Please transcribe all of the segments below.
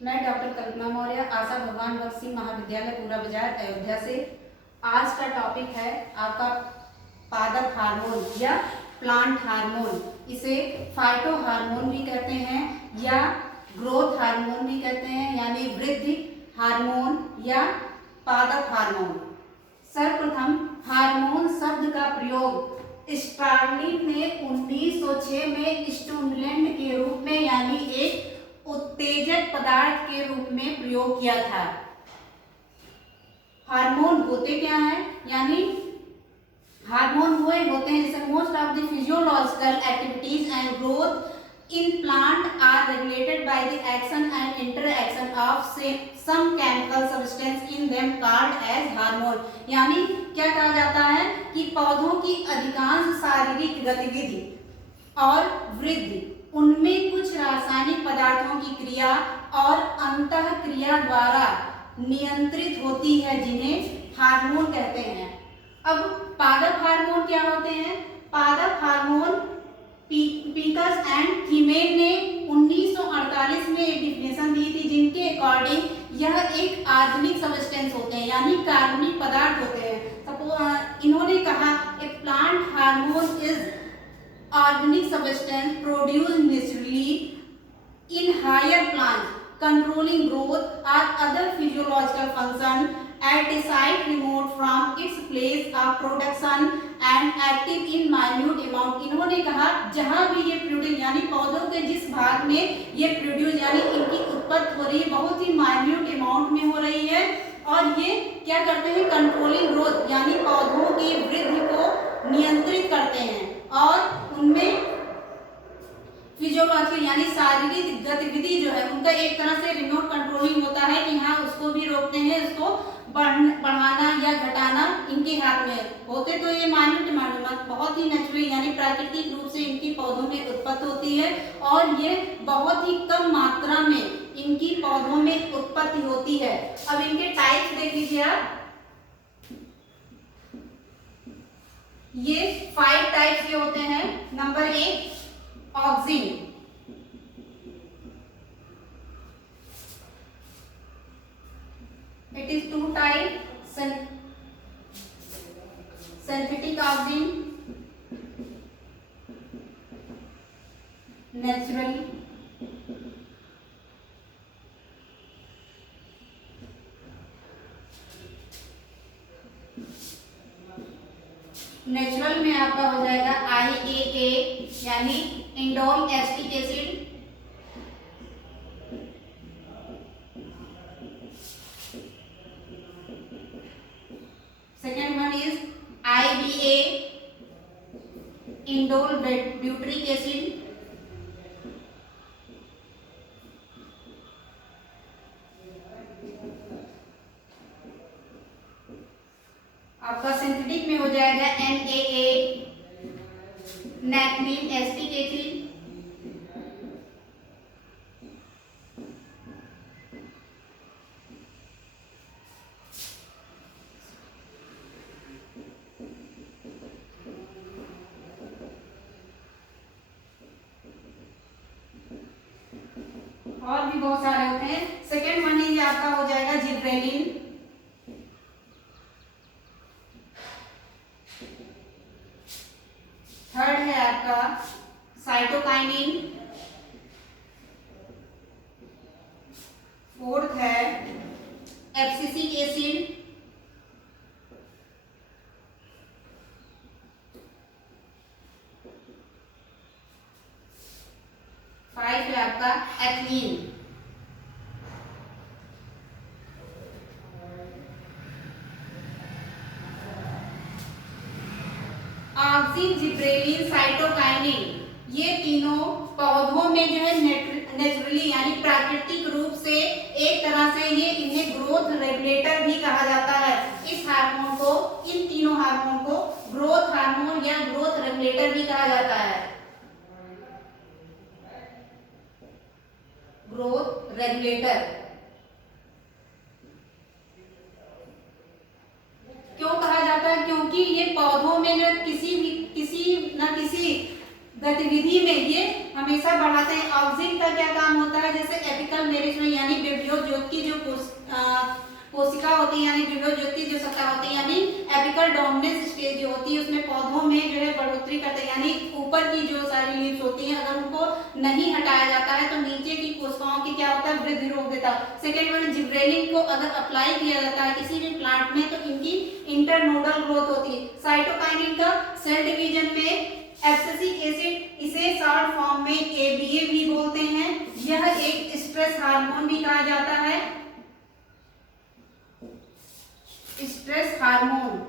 मैं डॉक्टर कल्पना मौर्य आशा भगवान भक्त सिंह महाविद्यालय पूरा बाजार अयोध्या से। आज का टॉपिक है आपका पादप हार्मोन या प्लांट हार्मोन। इसे फाइटो हार्मोन भी कहते हैं या ग्रोथ हार्मोन भी कहते हैं, यानी वृद्धि हार्मोन या पादप हार्मोन। सर्वप्रथम हार्मोन शब्द का प्रयोग स्टार्लिन ने 1906 में स्टिमुलेंट के रूप में यानी एक उत्तेजक पदार्थ के रूप में प्रयोग किया था। हार्मोन होते क्या है, यानी हार्मोन वो होते हैं जैसे most of the physiological activities and growth in plant are regulated by the action and interaction of some chemical substance in them called as hormone. यानी क्या कहा जाता है कि पौधों की अधिकांश शारीरिक गतिविधि और वृद्धि उनमें कुछ रासायनिक पदार्थों की क्रिया और अंतः क्रिया द्वारा नियंत्रित होती है, जिन्हें हार्मोन कहते हैं। अब पादप हार्मोन क्या होते हैं? पादप हार्मोन पीकस एंड थीमेन ने 1948 में एक डिफिनेशन दी थी, जिनके अकॉर्डिंग यह एक ऑर्गेनिक सब्सटेंस होते हैं, यानी कार्बनिक पदार्थ होते हैं। इन्होंने कहा a plant hormone is organic substance produced naturally in higher plants, controlling growth or other physiological function at a site remote from its place of production and active in minute amount। इन्होंने कहा जहां भी ये produce यानी पौधों के जिस भाग में ये प्रोड्यूस यानी इनकी उत्पत्ति हो रही है बहुत ही माइन्यूट अमाउंट में हो रही है, और ये क्या करते हैं? कंट्रोलिंग ग्रोथ यानी पौधों की वृद्धि को नियंत्रित करते हैं, और उनमें फिजियोलॉजिकल यानी शारीरिक गतिविधि जो है उनका एक तरह से रिमोट कंट्रोलिंग होता है कि हाँ उसको भी रोकते हैं, उसको बढ़ाना या घटाना इनके हाथ में होते। तो ये माइन्यूट बहुत ही नेचुरल यानी प्राकृतिक रूप से इनकी पौधों में उत्पत्ति होती है, और ये बहुत ही कम मात्रा में इनकी पौधों में उत्पत्ति होती है। अब इनके टाइप्स देख लीजिए आप, ये 5 टाइप्स के होते हैं। Number 1 auxin, it is 2 type synthetic auxin, natural. Natural में आपका हो जाएगा IAA यानी indole acetic acid, second one is IBA indole butyric acid, आपका सिंथेटिक में हो जाएगा NAA नैक्रिन एसिटिक एसिड, और भी बहुत सारे होते हैं। सेकेंड वन इज आपका हो जाएगा जिब्रेलिन, थर्ड है आपका साइटोकाइनिन, फोर्थ है एब्सिसिक एसिड, फाइव है आपका एथिलीन। ऑक्सिन, जिब्रेलिन, साइटोकाइनिन ये तीनों पौधों में जो है नेचुरली यानी प्राकृतिक रूप से एक तरह से ये इन्हें ग्रोथ रेगुलेटर भी कहा जाता है। इस हार्मोन को, इन तीनों हार्मोन को ग्रोथ हार्मोन या ग्रोथ रेगुलेटर भी कहा जाता है। ग्रोथ रेगुलेटर क्यों कहा जाता है? क्योंकि ये पौधों में जो किसी न किसी गतिविधि में ये हमेशा बढ़ाते हैं। ऑक्सिन का क्या काम होता है? जैसे एपिकल नरिशमेंट यानी विभवज्योत की जो कोशिका होती है यानी विभवज्योत की जो सतह होती है यानी एपिकल डोमिनेंस स्टेज जो होती है उसमें पौधों में जो है बढ़ोतरी करते हैं यानी ऊपर की जो सारी लीव्स होती हैं अगर उनको नहीं हटाया जाता है तो नीचे की कोशिकाओं की क्या होता है वृद्धि रोक देता है। सेकेंड वन जिब्रेलिन को अगर अप्लाई किया जाता है किसी भी प्लांट में तो इनकी इंटरनोडल ग्रोथ होती है। साइटोकाइनिन का सेल डिवीजन में एब्सिसिक एसिड इसे शॉर्ट फॉर्म में एबीए भी बोलते हैं। यह एक स्ट्रेस हार्मोन भी कहा जाता है, स्ट्रेस हार्मोन।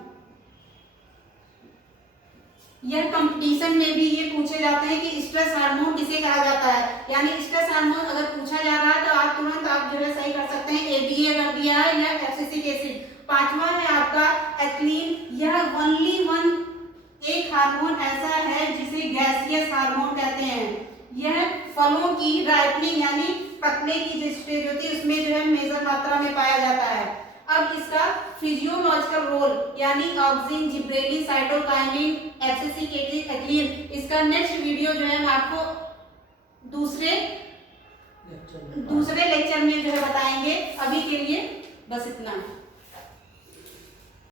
यह कंपटीशन में भी ये पूछे जाते हैं कि स्ट्रेस हार्मोन किसे कहा जाता है, यानी स्ट्रेस हार्मोन अगर पूछा जा रहा है तो आप तुरंत आप जो है सही कर सकते हैं, एबीए कर दिया है या एब्सिसिक एसिड। पांचवा है आपका एथिलीन। यह ओनली वन एक हार्मोन ऐसा है जिसे गैसियस हार्मोन कहते हैं। यह फलों की राइपनिंग यानी पकने की जो स्टेज होती है उसमें जो है मेजर मात्रा में पाया जाता है। अब इसका फिजियोलॉजिकल रोल यानी auxin, gibberellin, cytokinin, abscisic acid, ethylene, इसका नेक्स्ट वीडियो जो है हम आपको दूसरे लेक्चर में जो है बताएंगे। अभी के लिए बस इतना।